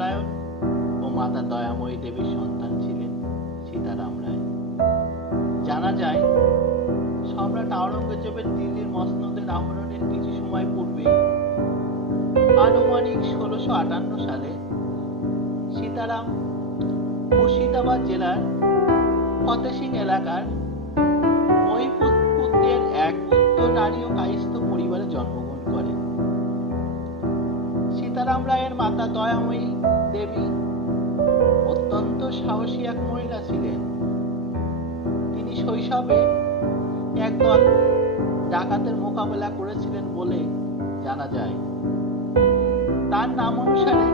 লক্ষ্মীনারায়ণ ও মাতা দয়াময়ী দেবীর সন্তান ছিলেন সীতারাম রায়। জানা যায়, সম্রাট আওরঙ্গজেবের দিল্লির মসনদের আহরণের কিছু সময় পূর্বে আনুমানিক 1658 সালে সীতারাম মুর্শিদাবাদ জেলার ফতেহ সিং এলাকার মহিপুরের এক উত্তরনারীয় কায়স্থ পরিবারে জন্মগ্রহণ করেন। সীতারাম রায়ের মাতা দয়াময়ী দেবী অত্যন্ত সাহসী এক মহিলা ছিলেন। তিনি শৈশবে একদল ডাকাতের মোকাবেলা করেছিলেন বলে জানা যায়। তার নাম অনুসারে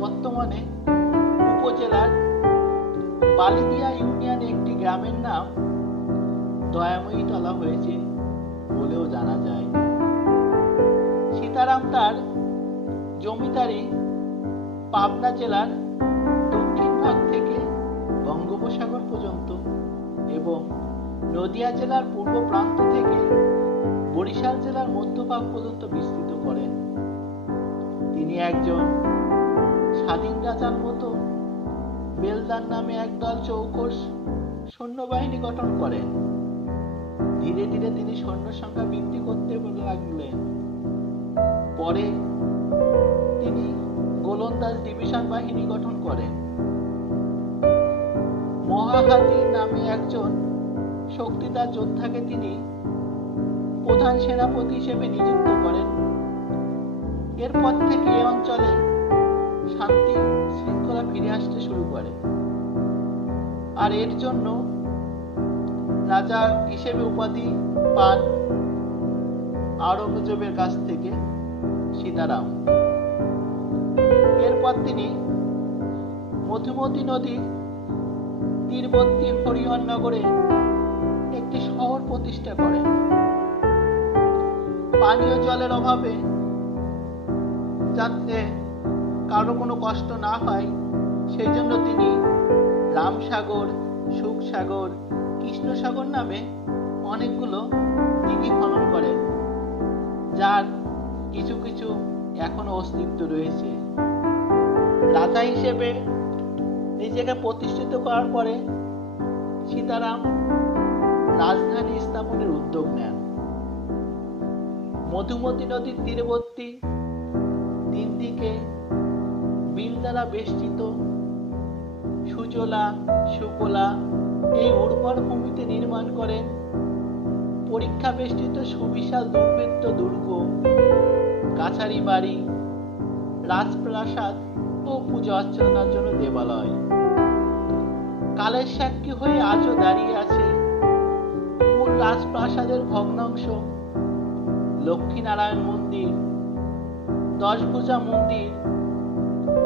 বর্তমানে উপজেলার বালিদিয়া ইউনিয়নে একটি গ্রামের নাম দয়াময়ী তলা হয়েছে বলেও জানা যায়। সীতারাম তার জমিদারি পাবনা জেলার দক্ষিণ ভাগ থেকে বঙ্গোপসাগর পর্যন্ত এবং নদিয়া জেলার পূর্ব প্রান্ত থেকে বরিশাল জেলার মধ্যভাগ পর্যন্ত বিস্তৃত করেন। তিনি একজন স্বাধীন রাজার মতো বেলদার নামে একদল চৌকস সৈন্যবাহিনী গঠন করেন। ধীরে ধীরে তিনি সৈন্য সংখ্যা বৃদ্ধি করতে লাগলেন। পরে তিনি গোলন্দাজ ডিভিশন বাহিনী গঠন করেন। মহাহাতি নামে একজন শক্তিধর যোদ্ধাকে তিনি প্রধান সেনাপতি হিসেবে নিযুক্ত করেন। এরপর থেকে এই অঞ্চলে শান্তি শৃঙ্খলা ফিরে আসতে শুরু করে। আর এর জন্য রাজা হিসেবে উপাধি পান আওরঙ্গজেবের কাছ থেকে সীতারাম। এরপর তিনি মধুমতি নদীর তীরবর্তী হরিহরনগরে একটি শহর প্রতিষ্ঠা করেন। পানীয় জলের অভাবে যাতে কারো কোনো কষ্ট না হয় সেই জন্য তিনি রামসাগর, সুখসাগর, কৃষ্ণসাগর নামে অনেকগুলো দিঘি খনন করেন, যার কিছু কিছু এখনো অস্তিত্ব রয়েছে। রাজা হিসেবে নিজেকে প্রতিষ্ঠিত করার পরে সীতারাম রাজধানী স্থাপনের উদ্যোগ নেন। মধুমতি নদীর তীরবর্তী তিন দিকে বিল দ্বারা বেষ্টিত সুজলা সুফলা এই উর্বর ভূমিতে নির্মাণ করেন পরীক্ষা বেষ্টিত সুবিশাল দুর্ভেদ্য দুর্গ, কাছারি বাড়ি, রাজপ্রাসাদ ও পূজা অর্চনার জন্য দেবালয়। কালের সাক্ষী হয়ে আজও দাঁড়িয়ে আছে মূল রাজপ্রাসাদের ভগ্নাংশ, লক্ষ্মীনারায়ণ মন্দির, দশভুজা মন্দির,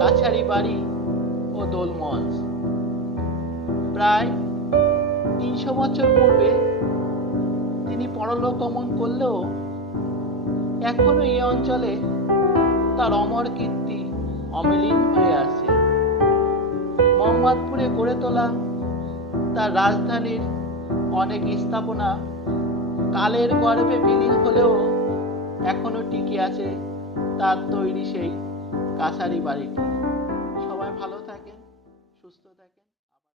কাছারি বাড়ি ও দোলমঞ্চ। প্রায় 300 বছর পূর্বে তিনি পরলোক গমন করলেও এখনো এই অঞ্চলে তার অমর কীর্তি অমিলীন হয়ে আছে। মোহাম্মদপুরে গড়ে তোলা তার রাজধানীর অনেক স্থাপনা কালের গর্ভে বিলীন হলেও এখনো টিকে আছে তার তৈরি সেই কাছারি বাড়িটি।